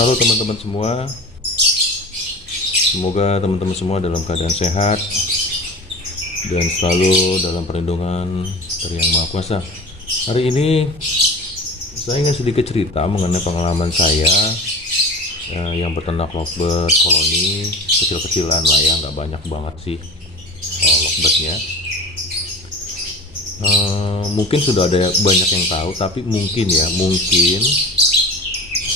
Halo teman-teman semua, semoga teman-teman semua dalam keadaan sehat dan selalu dalam perlindungan dari Yang Maha Kuasa. Hari ini saya ingin sedikit cerita mengenai pengalaman saya yang beternak lovebird koloni kecil-kecilan lah ya, nggak banyak banget sih lovebirdnya. Mungkin sudah ada banyak yang tahu, tapi mungkin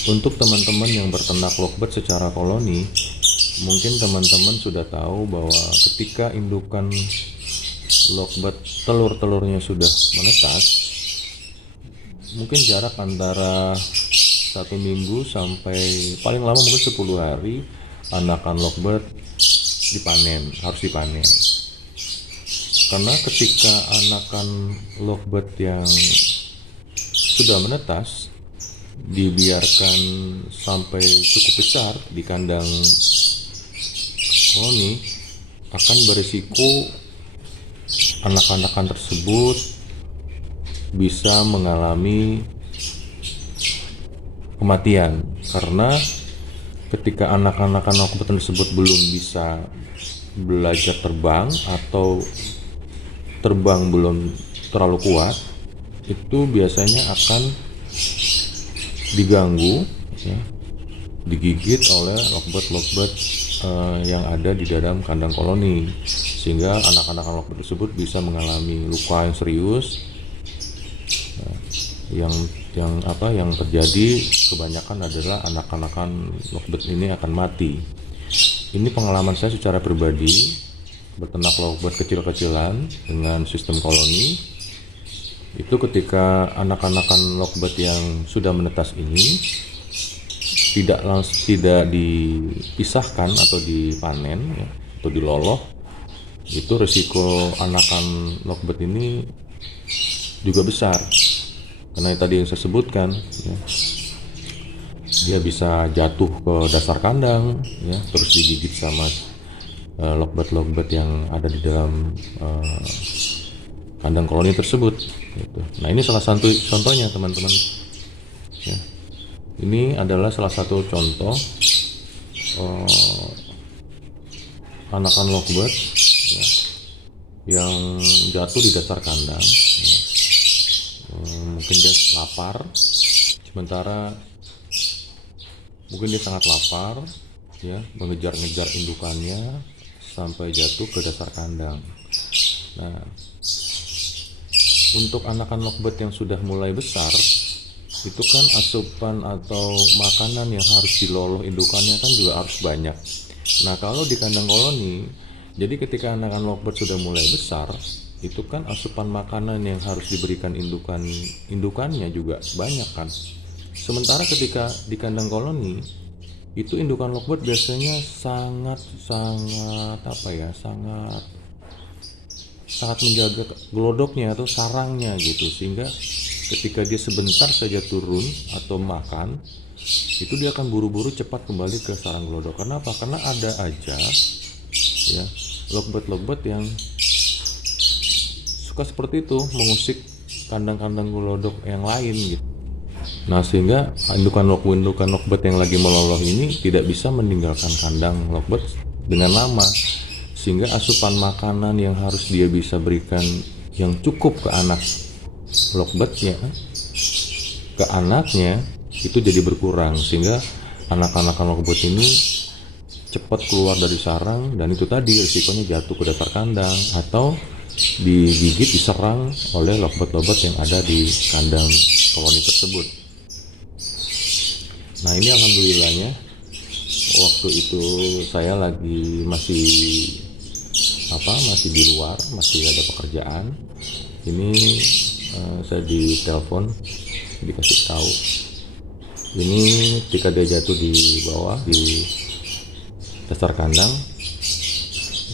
untuk teman-teman yang berternak lovebird secara koloni, mungkin teman-teman sudah tahu bahwa ketika indukan lovebird telur-telurnya sudah menetas, mungkin jarak antara 1 minggu sampai paling lama mungkin 10 hari anakan lovebird harus dipanen. Karena ketika anakan lovebird yang sudah menetas dibiarkan sampai cukup besar di kandang koloni, akan berisiko anak-anakan tersebut bisa mengalami kematian, karena ketika anak-anakan lovebird tersebut belum bisa belajar terbang atau terbang belum terlalu kuat, itu biasanya akan diganggu ya, digigit oleh lovebird yang ada di dalam kandang koloni, sehingga anak-anak lovebird tersebut bisa mengalami luka yang serius. Yang terjadi kebanyakan adalah anak-anakan lovebird ini akan mati. Ini pengalaman saya secara pribadi berternak lovebird kecil-kecilan dengan sistem koloni. Itu ketika anak-anakan lovebird yang sudah menetas ini tidak dipisahkan atau dipanen ya, atau diloloh, itu risiko anakan lovebird ini juga besar, karena yang tadi yang saya sebutkan ya, dia bisa jatuh ke dasar kandang ya, terus digigit sama lovebird yang ada di dalam kandang koloni tersebut gitu. Nah, ini salah satu contohnya teman-teman ya. Ini adalah salah satu contoh anakan lovebird ya, yang jatuh di dasar kandang ya. Mungkin dia lapar, mungkin dia sangat lapar ya, mengejar-ngejar indukannya sampai jatuh ke dasar kandang. Nah, untuk anakan lovebird yang sudah mulai besar, itu kan asupan atau makanan yang harus diloloh indukannya kan juga harus banyak. Nah, kalau di kandang koloni, jadi ketika anakan lovebird sudah mulai besar, itu kan asupan makanan yang harus diberikan indukannya juga banyak kan. Sementara ketika di kandang koloni, itu indukan lovebird biasanya sangat menjaga glodoknya atau sarangnya gitu, sehingga ketika dia sebentar saja turun atau makan, itu dia akan buru-buru cepat kembali ke sarang glodok. Kenapa? Karena ada aja ya lovebird yang suka seperti itu, mengusik kandang-kandang glodok yang lain gitu. Nah, sehingga indukan lovebird yang lagi meloloh ini tidak bisa meninggalkan kandang lovebird dengan lama, sehingga asupan makanan yang harus dia bisa berikan yang cukup ke anak lovebirdnya, ke anaknya, itu jadi berkurang, sehingga anak-anak lovebird ini cepat keluar dari sarang, dan itu tadi risikonya jatuh ke dasar kandang atau digigit, diserang oleh lovebird yang ada di kandang koloni tersebut. Nah, ini alhamdulillahnya waktu itu saya masih di luar, masih ada pekerjaan. Ini saya ditelepon, dikasih tahu ini ketika dia jatuh di bawah di dasar kandang,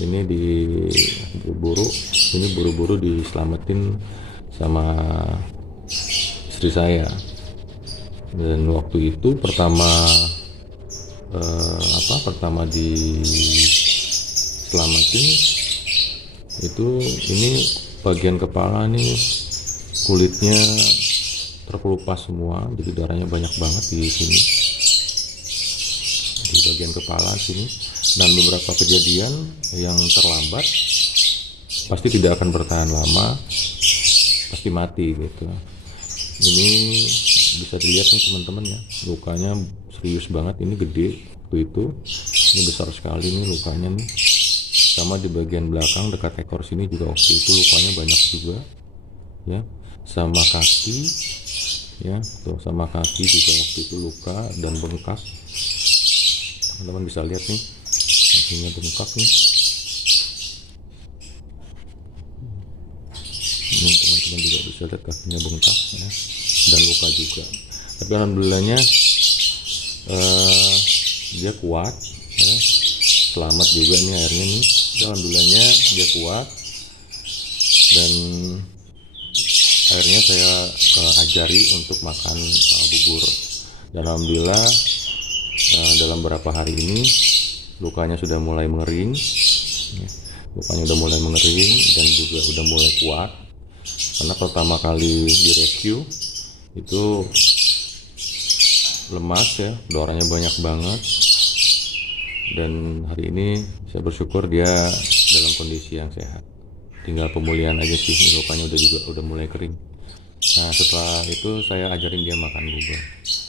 ini buru-buru diselamatin sama istri saya. Dan waktu itu pertama diselamatin itu, ini bagian kepala nih kulitnya terkelupas semua, jadi darahnya banyak banget di sini. bagian kepala sini, dan beberapa kejadian yang terlambat pasti tidak akan bertahan lama, pasti mati gitu. Ini bisa dilihat nih teman-teman ya, lukanya serius banget, ini gede waktu itu, ini besar sekali nih lukanya nih. Sama di bagian belakang dekat ekor sini juga waktu itu lukanya banyak juga ya, sama kaki ya, tuh sama kaki juga waktu itu luka dan bengkak. Teman-teman bisa lihat nih, kakinya bengkak nih. Ini teman-teman juga bisa lihat kakinya bengkak ya, dan luka juga. Tapi alhamdulillahnya dia kuat ya. Selamat juga nih airnya nih. Alhamdulillahnya dia kuat, dan akhirnya saya ajari untuk makan bubur. Dan alhamdulillah dalam beberapa hari ini lukanya sudah mulai mengering ya. Lukanya udah mulai mengering dan juga udah mulai kuat, karena pertama kali direscue itu lemas ya, darahnya banyak banget. Dan hari ini saya bersyukur dia dalam kondisi yang sehat, tinggal pemulihan aja sih, lukanya udah mulai kering. Nah setelah itu saya ajarin dia makan bubur.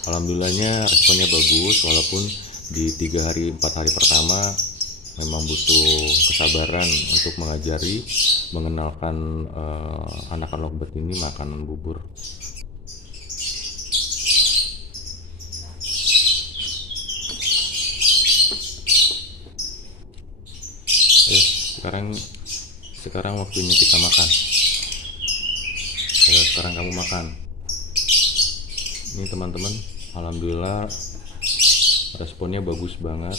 Alhamdulillahnya responnya bagus, walaupun di 3 hari 4 hari pertama memang butuh kesabaran untuk mengajari, mengenalkan anak Lockbird ini makanan bubur. Sekarang waktunya kita makan. Sekarang kamu makan. Ini teman-teman, alhamdulillah responnya bagus banget.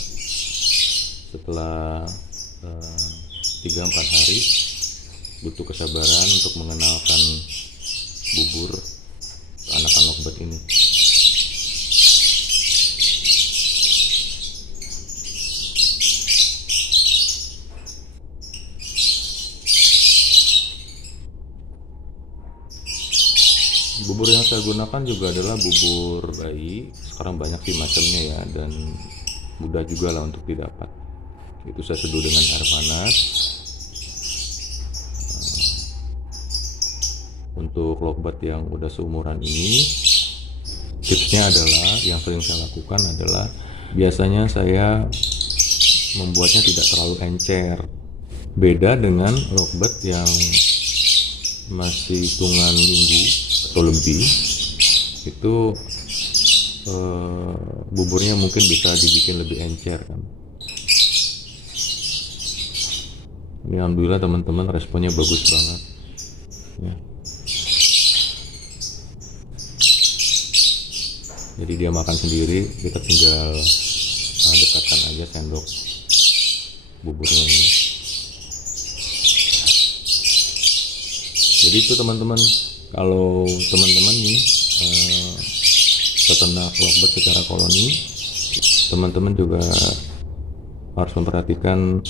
Setelah 3-4 hari, butuh kesabaran untuk mengenalkan bubur anak-anak Lockbird ini. Bubur yang saya gunakan juga adalah bubur bayi. Sekarang banyak sih macamnya ya, dan mudah juga lah untuk didapat. Itu saya seduh dengan air panas. Untuk Lockbird yang udah seumuran ini, tipsnya adalah, yang sering saya lakukan adalah, biasanya saya membuatnya tidak terlalu encer. Beda dengan Lockbird yang masih hitungan minggu atau lebih, itu buburnya mungkin bisa dibikin lebih encer kan. Ini alhamdulillah teman-teman responnya bagus banget ya. Jadi dia makan sendiri, kita tinggal dekatkan aja sendok buburnya ini. Jadi itu teman-teman, kalau teman-teman nih peternak Lockbird secara koloni, teman-teman juga harus memperhatikan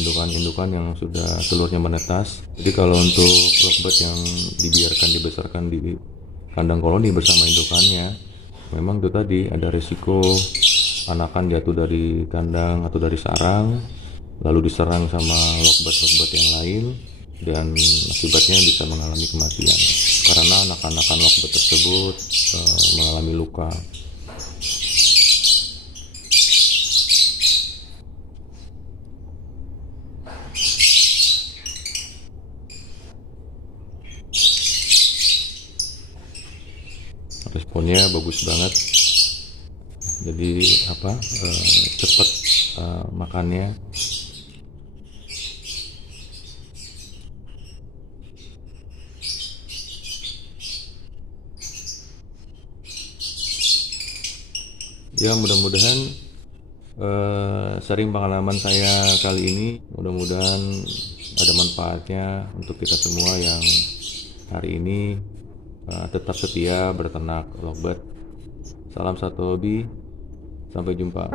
indukan-indukan yang sudah telurnya menetas. Jadi kalau untuk Lockbird yang dibiarkan dibesarkan di kandang koloni bersama indukannya, memang itu tadi ada risiko anakan jatuh dari kandang atau dari sarang, lalu diserang sama Lockbird yang lain, dan akibatnya bisa mengalami kematian karena anak-anakan Lockbird tersebut mengalami luka. Responnya bagus banget, jadi cepat makannya. Ya mudah-mudahan sharing pengalaman saya kali ini, mudah-mudahan ada manfaatnya untuk kita semua yang hari ini tetap setia berternak Lockbird. Salam satu hobi, sampai jumpa.